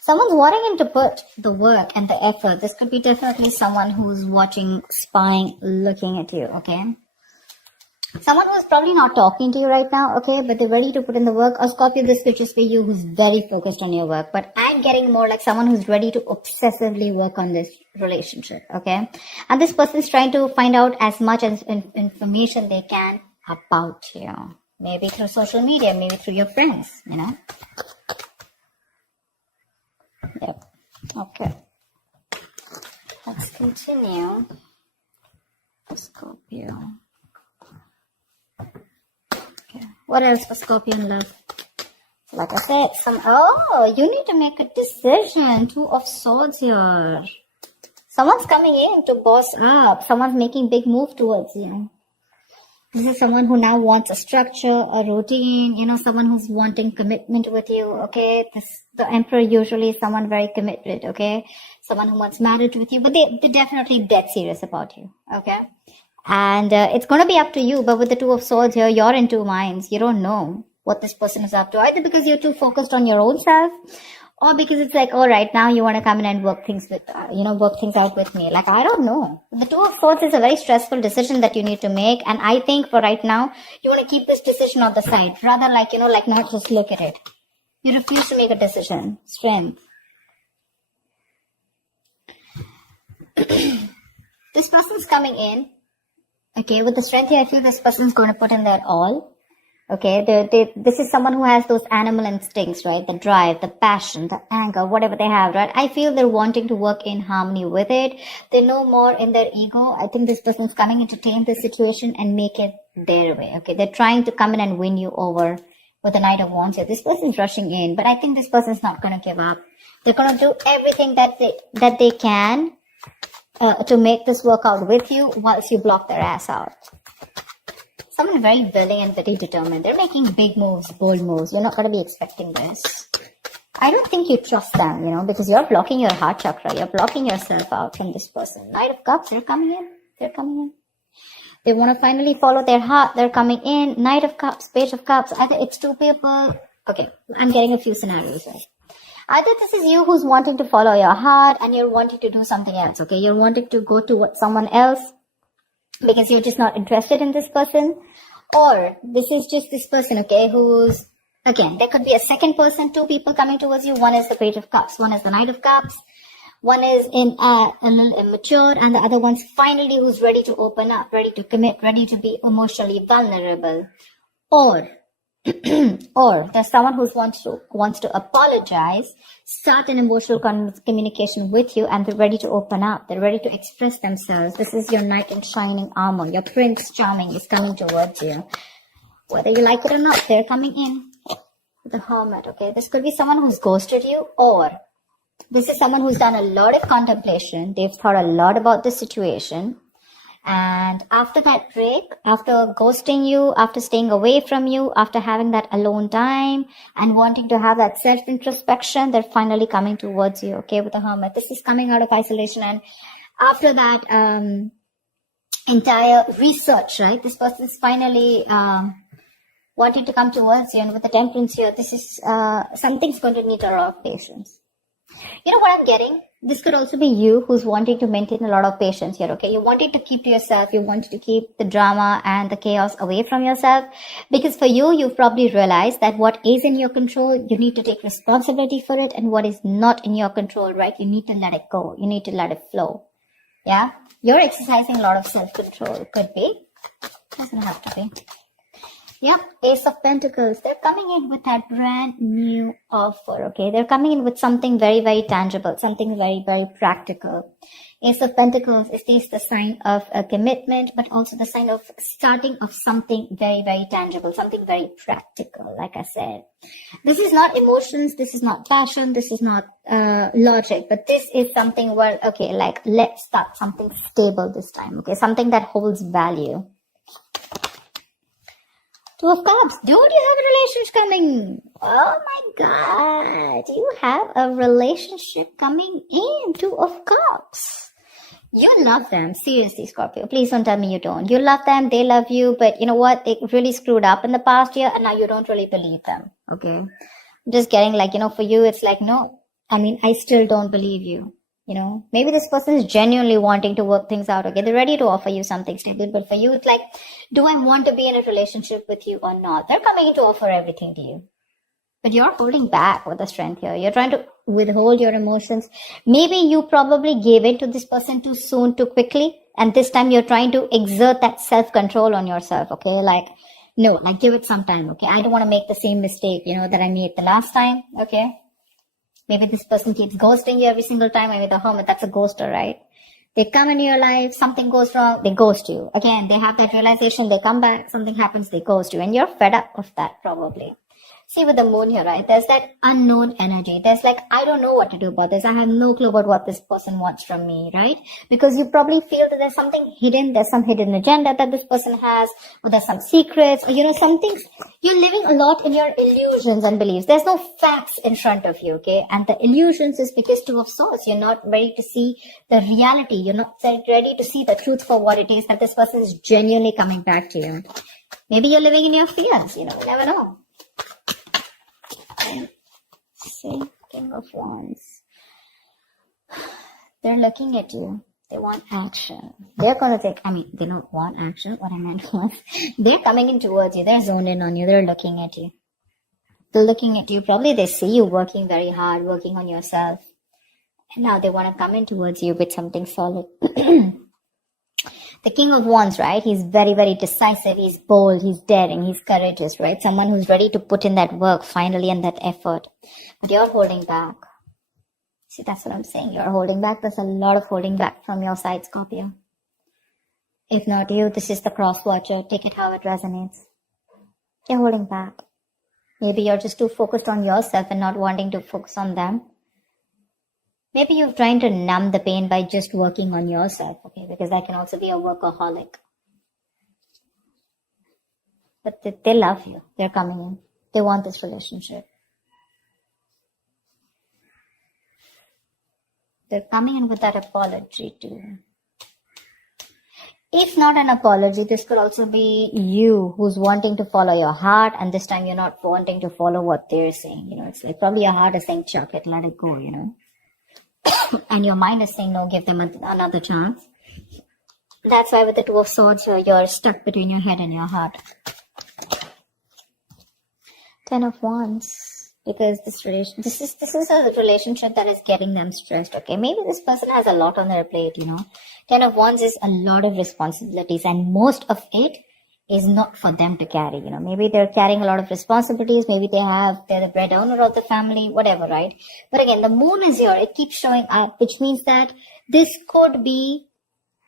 Someone's wanting to put the work and the effort. This could be definitely someone who's watching, spying, looking at you, okay? Someone who's probably not talking to you right now, okay, but they're ready to put in the work. Or Scorpio, this could just be you who's very focused on your work. But I'm getting more like someone who's ready to obsessively work on this relationship, okay? And this person's trying to find out as much as information they can about you. Maybe through social media, maybe through your friends, you know? Yep. Okay. Let's continue. Scorpio. Okay. What else for Scorpio in love? Like I said, you need to make a decision. 2 of Swords here. Someone's coming in to boss up. Someone's making big move towards you. This is someone who now wants a structure, a routine, someone who's wanting commitment with you, okay? The Emperor usually is someone very committed, okay? Someone who wants marriage with you, but they're definitely dead serious about you, okay? And it's going to be up to you, but with the 2 of Swords here, you're in 2 minds. You don't know what this person is up to, either because you're too focused on your own self, or because it's like, all right, now you want to come in and work things out with me. Like, I don't know. The 2 of Swords is a very stressful decision that you need to make. And I think for right now, you want to keep this decision on the side. Rather not just look at it. You refuse to make a decision. Strength. This person's coming in. Okay, with the strength here, I feel this person's going to put in their all. Okay, this is someone who has those animal instincts, right? The drive, the passion, the anger, whatever they have, right? I feel they're wanting to work in harmony with it. They're no more in their ego. I think this person's coming in to tame this situation and make it their way, okay? They're trying to come in and win you over with the Knight of Wands here. This person's rushing in, but I think this person's not going to give up. They're going to do everything that they can to make this work out with you whilst you block their ass out. Someone very willing and very determined. They're making big moves, bold moves. You're not going to be expecting this. I don't think you trust them, because you're blocking your heart chakra. You're blocking yourself out from this person. Knight of Cups, they're coming in. They're coming in. They want to finally follow their heart. They're coming in. Knight of Cups, Page of Cups. Either it's 2 people. Okay, I'm getting a few scenarios, right? Either this is you who's wanting to follow your heart and you're wanting to do something else, okay? You're wanting to go towards someone else because you're just not interested in this person. Or this is just this person, okay, who's, again, there could be a second person, 2 people coming towards you. One is the Page of Cups, one is the Knight of Cups, one is a little immature, and the other one's finally who's ready to open up, ready to commit, ready to be emotionally vulnerable. Or there's someone who wants to apologize, start an emotional communication with you, and they're ready to open up. They're ready to express themselves. This is your knight in shining armor. Your Prince Charming is coming towards you. Whether you like it or not, they're coming in. The Hermit, okay? This could be someone who's ghosted you, or this is someone who's done a lot of contemplation. They've thought a lot about the situation. And after that break, after ghosting you, after staying away from you, after having that alone time and wanting to have that self-introspection, they're finally coming towards you, okay, with the Hermit. This is coming out of isolation. And after that entire research, right, this person is finally wanting to come towards you. And with the Temperance here, this is something's going to need a lot of patience. You know what I'm getting? This could also be you who's wanting to maintain a lot of patience here, okay? You wanted to keep to yourself. You wanted to keep the drama and the chaos away from yourself. Because for you, you've probably realized that what is in your control, you need to take responsibility for it. And what is not in your control, right? You need to let it go. You need to let it flow. Yeah? You're exercising a lot of self-control. Could be. Doesn't have to be. Yep, Ace of Pentacles. They're coming in with that brand new offer, okay? They're coming in with something very, very tangible, something very, very practical. Ace of Pentacles is this the sign of a commitment, but also the sign of starting of something very, very tangible, something very practical, like I said. This is not emotions, this is not passion, this is not logic, but this is something where, okay, like let's start something stable this time, okay? Something that holds value. 2 of Cups. Dude, you have a relationship coming. Oh my God. You have a relationship coming in. 2 of Cups. You love them. Seriously, Scorpio. Please don't tell me you don't. You love them. They love you. But you know what? They really screwed up in the past year and now you don't really believe them. Okay. Just getting like, for you, it's like, no, I mean, I still don't believe you. Maybe this person is genuinely wanting to work things out. Okay, they're ready to offer you something stable, but for you, it's like, do I want to be in a relationship with you or not? They're coming in to offer everything to you. But you're holding back with the strength here. You're trying to withhold your emotions. Maybe you probably gave in to this person too soon, too quickly. And this time you're trying to exert that self-control on yourself. Okay. Like, no, like give it some time. Okay. I don't want to make the same mistake, that I made the last time. Okay. Maybe this person keeps ghosting you every single time. Maybe the hermit, that's a ghoster, right? They come into your life, something goes wrong, they ghost you. Again, they have that realization, they come back, something happens, they ghost you. And you're fed up of that probably. See, with the moon here, right? There's that unknown energy. There's like, I don't know what to do about this. I have no clue about what this person wants from me, right? Because you probably feel that there's something hidden. There's some hidden agenda that this person has, or there's some secrets, or, some things. You're living a lot in your illusions and beliefs. There's no facts in front of you, okay? And the illusions is because Two of Swords. You're not ready to see the reality. You're not ready to see the truth for what it is that this person is genuinely coming back to you. Maybe you're living in your fears, you never know. See, King of Wands. They're looking at you. They want action. They're going to take, they don't want action. What I meant was, they're coming in towards you. They're zoned in on you. They're looking at you. They're looking at you. Probably they see you working very hard, working on yourself. And now they want to come in towards you with something solid. The King of Wands, right? He's very, very decisive. He's bold. He's daring. He's courageous, right? Someone who's ready to put in that work finally and that effort. But you're holding back. See, that's what I'm saying. You're holding back. There's a lot of holding back from your side, Scorpio. If not you, this is the cross watcher. Take it how it resonates. You're holding back. Maybe you're just too focused on yourself and not wanting to focus on them. Maybe you're trying to numb the pain by just working on yourself, okay? Because that can also be a workaholic. But they love you. They're coming in. They want this relationship. They're coming in with that apology too. If not an apology, this could also be you who's wanting to follow your heart, and this time you're not wanting to follow what they're saying. It's like probably your heart is saying, chuck it, let it go, and your mind is saying, no, give them another chance. That's why with the Two of Swords, you're stuck between your head and your heart. 10 of Wands, because this is a relationship that is getting them stressed. Okay, maybe this person has a lot on their plate. 10 of Wands is a lot of responsibilities, and most of it is not for them to carry. Maybe they're carrying a lot of responsibilities. Maybe they're the breadwinner of the family, whatever, right? But again, the moon is here. It keeps showing up, which means that this could be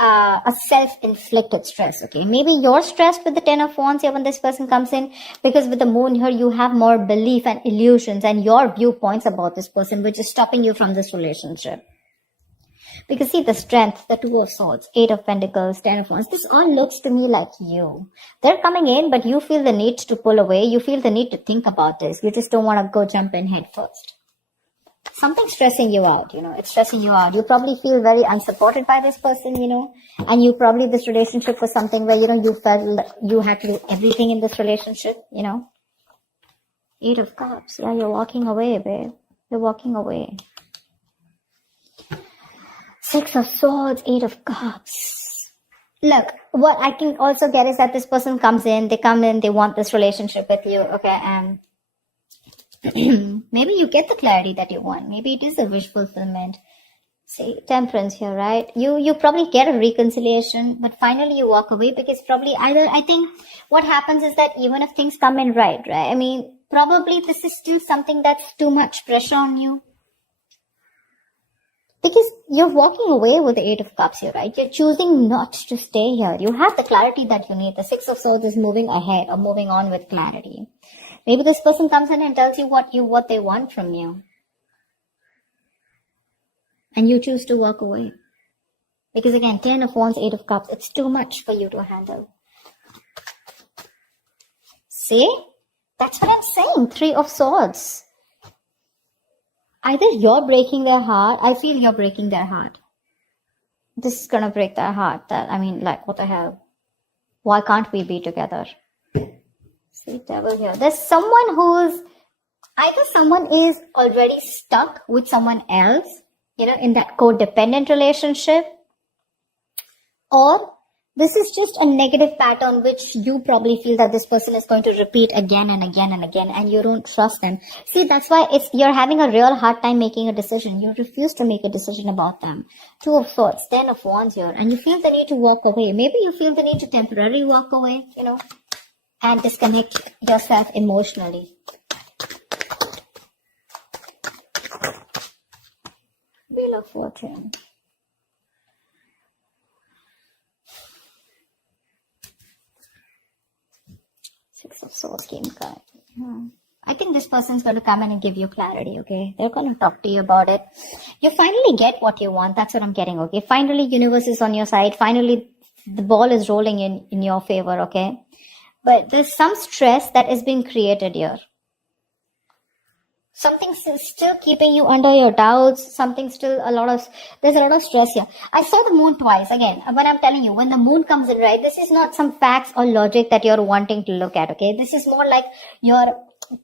a self-inflicted stress. Okay, maybe you're stressed with the 10 of Wands here when this person comes in, because with the moon here, you have more belief and illusions and your viewpoints about this person, which is stopping you from this relationship. Because see, the strength, the Two of Swords, 8 of Pentacles, 10 of Wands, this all looks to me like you. They're coming in, but you feel the need to pull away. You feel the need to think about this. You just don't want to go jump in head first. Something's stressing you out, it's stressing you out. You probably feel very unsupported by this person, and you probably, this relationship was something where, you felt you had to do everything in this relationship, 8 of Cups. Yeah, you're walking away, babe. You're walking away. 6 of Swords, 8 of Cups. Look, what I can also get is that this person comes in, they want this relationship with you, okay, and maybe you get the clarity that you want. Maybe it is a wish fulfillment. See, Temperance here, right? You probably get a reconciliation, but finally you walk away because probably I think what happens is that even if things come in right? Probably this is still something that's too much pressure on you. Because you're walking away with the 8 of Cups here, right? You're choosing not to stay here. You have the clarity that you need. The 6 of Swords is moving ahead or moving on with clarity. Maybe this person comes in and tells you what they want from you. And you choose to walk away. Because again, 10 of Wands, 8 of Cups, it's too much for you to handle. See? That's what I'm saying. 3 of Swords. Either you're breaking their heart. I feel you're breaking their heart. This is gonna break their heart. What the hell? Why can't we be together? See, Devil here. There's someone who's Either someone is already stuck with someone else, in that codependent relationship, or this is just a negative pattern which you probably feel that this person is going to repeat again and again and again, and you don't trust them. See, that's why you're having a real hard time making a decision. You refuse to make a decision about them. 2 of Swords, 10 of Wands here, and you feel the need to walk away. Maybe you feel the need to temporarily walk away, and disconnect yourself emotionally. Wheel of Fortune. Six of Swords came card. I think this person's going to come in and give you clarity, okay? They're going to talk to you about it. You finally get what you want. That's what I'm getting, okay? Finally, universe is on your side. Finally, the ball is rolling in your favor, okay? But there's some stress that is being created here. Something's still keeping you under your doubts. There's a lot of stress here. I saw the moon twice. Again, when I'm telling you, when the moon comes in, right, this is not some facts or logic that you're wanting to look at, okay? This is more like your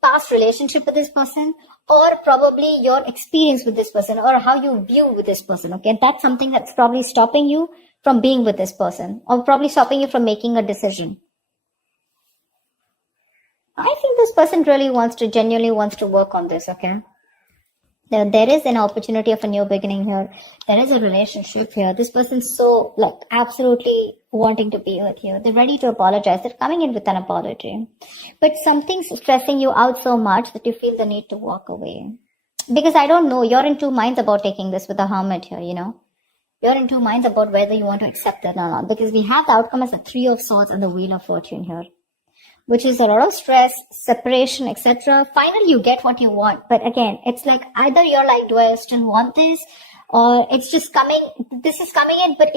past relationship with this person, or probably your experience with this person, or how you view with this person, okay? And that's something that's probably stopping you from being with this person, or probably stopping you from making a decision. I think this person really genuinely wants to work on this, okay? There is an opportunity of a new beginning here. There is a relationship here. This person's so, absolutely wanting to be with you. They're ready to apologize. They're coming in with an apology. But something's stressing you out so much that you feel the need to walk away. Because I don't know, you're in 2 minds about taking this with the Hermit here, You're in 2 minds about whether you want to accept it or not. Because we have the outcome as the 3 of Swords and the Wheel of Fortune here, which is a lot of stress, separation, etc. Finally, you get what you want. But again, it's like either you're like, do I still want this? Or it's just this is coming in, but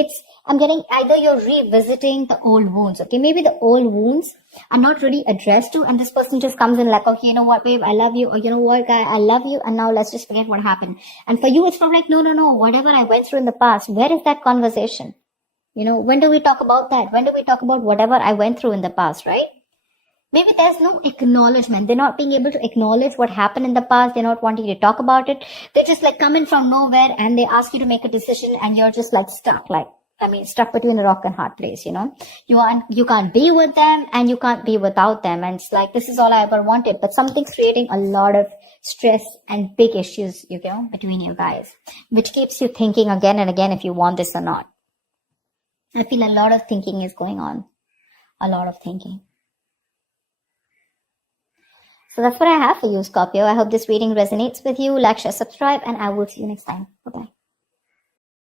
I'm getting either you're revisiting the old wounds, okay? Maybe the old wounds are not really addressed to, and this person just comes in like, okay, you know what, babe, I love you. Or you know what, guy, I love you. And now let's just forget what happened. And for you, it's from like, no, whatever I went through in the past, where is that conversation? When do we talk about that? When do we talk about whatever I went through in the past, right? Maybe there's no acknowledgement. They're not being able to acknowledge what happened in the past. They're not wanting to talk about it. They just come in from nowhere and they ask you to make a decision and you're just stuck, stuck between a rock and hard place, You can't be with them and you can't be without them. And it's this is all I ever wanted. But something's creating a lot of stress and big issues, between you guys, which keeps you thinking again and again if you want this or not. I feel a lot of thinking is going on. A lot of thinking. So that's what I have for you, Scorpio. I hope this reading resonates with you. Like, share, subscribe, and I will see you next time. Bye-bye.